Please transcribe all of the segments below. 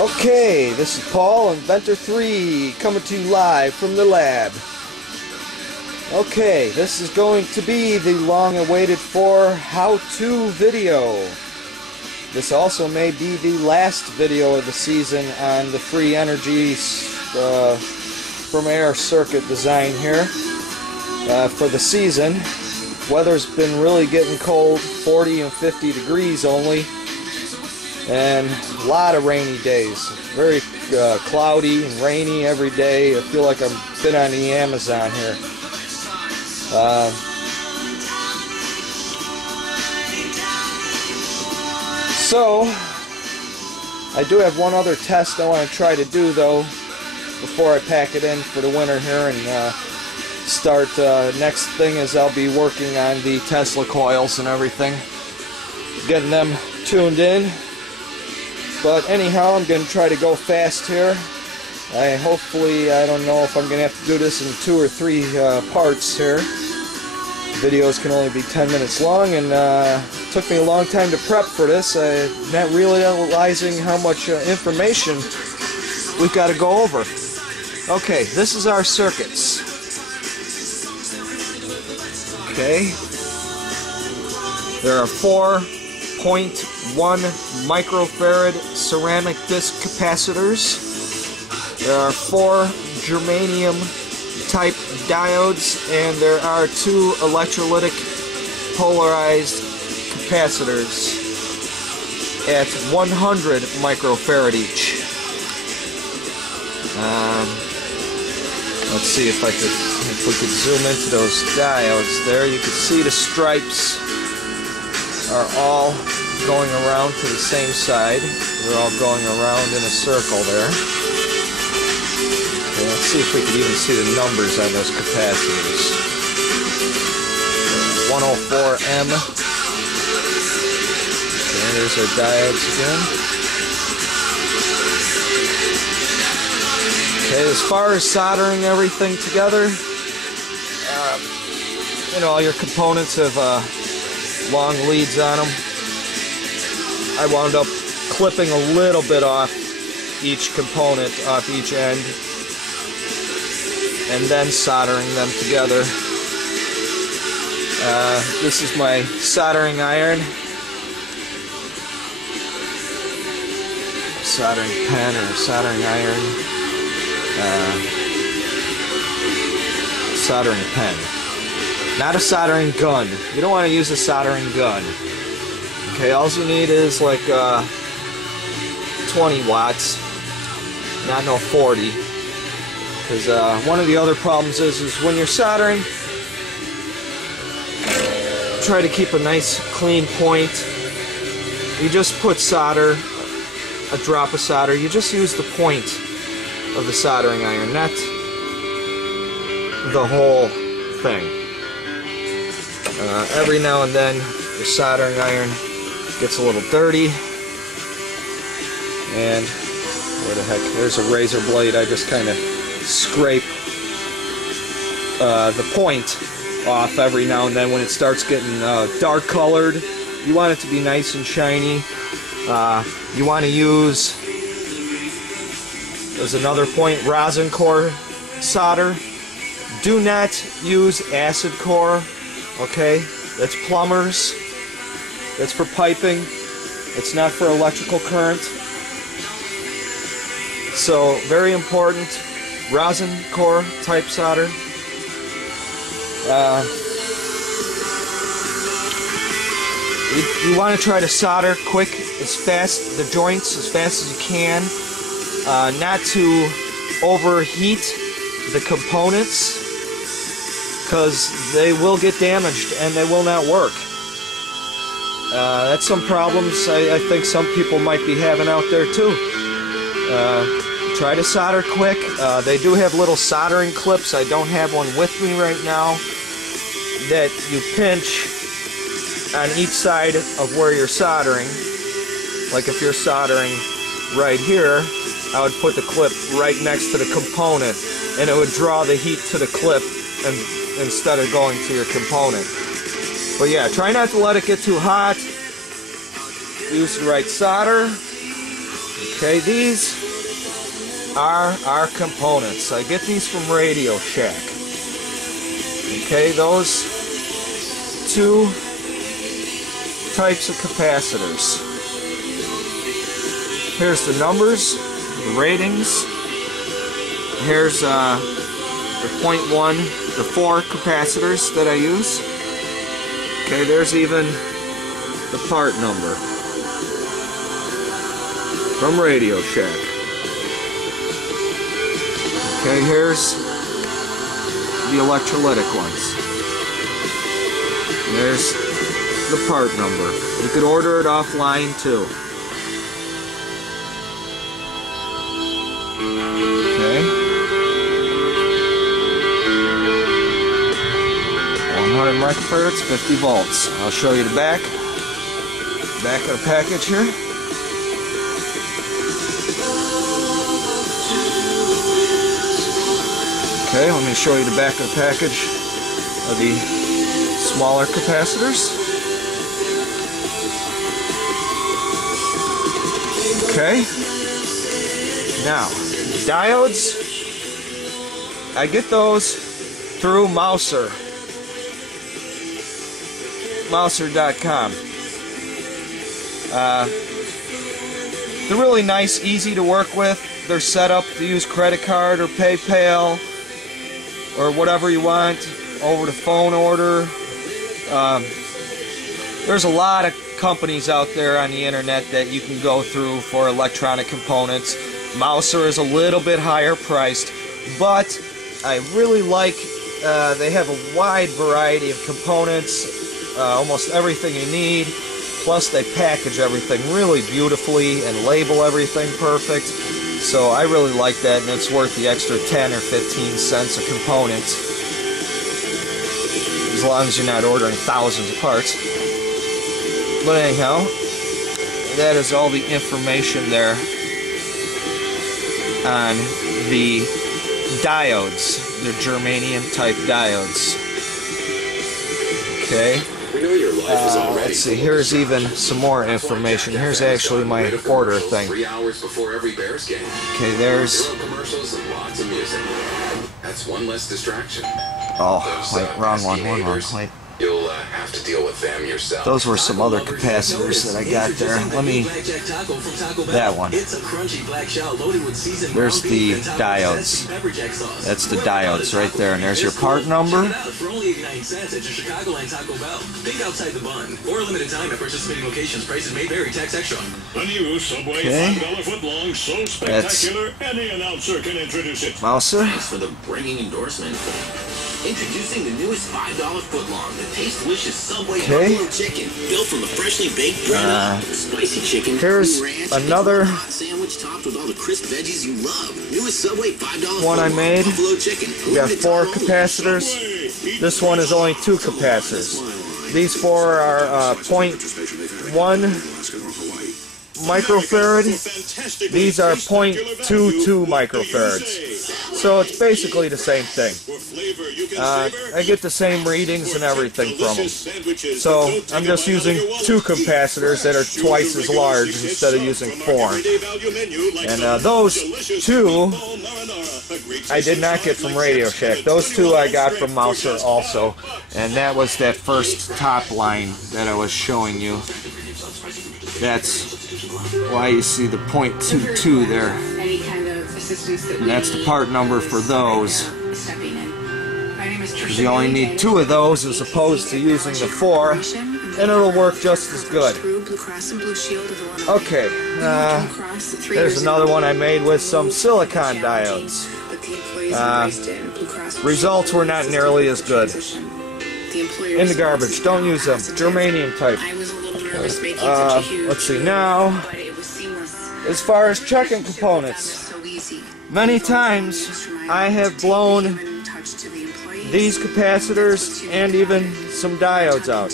Okay, this is Paul, Inventor 3, coming to you live from the lab. Okay, this is going to be the long-awaited for how-to video. This also may be the last video of the season on the free energy from air circuit design here for the season. Weather's been really getting cold, 40 and 50 degrees only, and a lot of rainy days. Very cloudy and rainy every day. I feel like I've been on the Amazon here. So, I do have one other test I want to try to do though before I pack it in for the winter here and start. Next thing is I'll be working on the Tesla coils and everything, getting them tuned in. But anyhow, I'm going to try to go fast here. I don't know if I'm going to have to do this in 2 or 3 parts here. Videos can only be 10 minutes long, and it took me a long time to prep for this. I'm not realizing how much information we've got to go over. Okay, this is our circuits. Okay, there are 4.1 microfarad ceramic disc capacitors. There are 4 germanium type diodes, and there are 2 electrolytic polarized capacitors at 100 microfarad each. Let's see if we could zoom into those diodes there. You can see the stripes are all going around to the same side. They're all going around in a circle there. Okay, let's see if we can even see the numbers on those capacitors. 104M. Okay, there's our diodes again. Okay, as far as soldering everything together, you know, all your components have long leads on them. I wound up clipping a little bit off each component, off each end, and then soldering them together. This is my soldering iron, soldering pen or soldering iron, soldering pen. Not a soldering gun. You don't want to use a soldering gun. Okay, all you need is like 20 watts, not no 40. Because one of the other problems is when you're soldering, try to keep a nice clean point. You just put solder, a drop of solder. You just use the point of the soldering iron, not the whole thing. Every now and then the soldering iron gets a little dirty, and where the heck, there's a razor blade. I just kind of scrape the point off every now and then when it starts getting dark colored. You want it to be nice and shiny. You want to use, there's another point, rosin core solder. Do not use acid core. Okay, that's plumbers. That's for piping. It's not for electrical current. So, very important, rosin core type solder. You want to try to solder quick, as fast, the joints as fast as you can. Not to overheat the components, because they will get damaged and they will not work. That's some problems I think some people might be having out there too. Try to solder quick. They do have little soldering clips. I don't have one with me right now, that you pinch on each side of where you're soldering. Like if you're soldering right here, I would put the clip right next to the component, and it would draw the heat to the clip and instead of going to your component. But yeah, try not to let it get too hot. Use the right solder. Okay, these are our components. I get these from Radio Shack. Okay, those two types of capacitors. Here's the numbers, the ratings. Here's the 0.1, the 4 capacitors that I use. Okay, there's even the part number from Radio Shack. Okay, here's the electrolytic ones. There's the part number. You could order it offline too. Okay. 100 microfarads, 50 volts. I'll show you the back of the package here. Okay, let me show you the back of the package of the smaller capacitors. Okay. Now, diodes, I get those through Mouser. Mouser.com. They're really nice, easy to work with. They're set up to use credit card or PayPal or whatever you want over the phone order. There's a lot of companies out there on the internet that you can go through for electronic components. Mouser is a little bit higher priced, but I really like, they have a wide variety of components, almost everything you need, plus they package everything really beautifully and label everything perfect. So I really like that, and it's worth the extra 10 or 15 cents a component, as long as you're not ordering thousands of parts. But anyhow, that is all the information there on the diodes. They're germanium type diodes. Okay. Let's see, here's even some more information. Here's actually my order thing. Okay, there's... That's one less distraction. Oh, wait, wrong one, wait. You'll have to deal with them yourself. Those were some other capacitors that I got there. Let me... That one. There's the diodes. That's the diodes right there. And there's your part number. Okay. That's Mouser. For the bringing endorsement. Introducing the newest $5 footlong, the taste-delicious Subway buffalo chicken, built from the freshly baked bread, spicy chicken. Here's another sandwich topped with all the crisp veggies you love. Newest Subway $5 one I made. buffalo chicken. We got 4 capacitors. This one is only 2 capacitors. These 4 are 0.1 microfarad. These are 0.22 microfarads. So it's basically the same thing. I get the same readings and everything from them. So I'm just using 2 capacitors that are twice as large instead of using 4. And those 2 I did not get from Radio Shack. Those 2 I got from Mouser also. And that was that first top line that I was showing you. That's why you see the 0.22 there. And that's the part number for those. You only need 2 of those as opposed to using the 4, and it'll work just as good. Okay, there's another one I made with some silicon diodes. Results were not nearly as good. In the garbage, don't use them. Germanium type. Let's see now. As far as checking components, many times I have blown these capacitors and even some diodes out.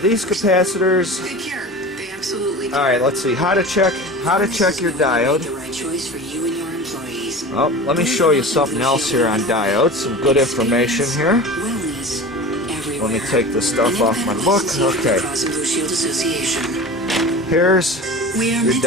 These capacitors. Alright, let's see how to check your diode. Oh, let me show you something else here on diodes. Some good information here. Let me take this stuff off my book. Okay. Here's your diode.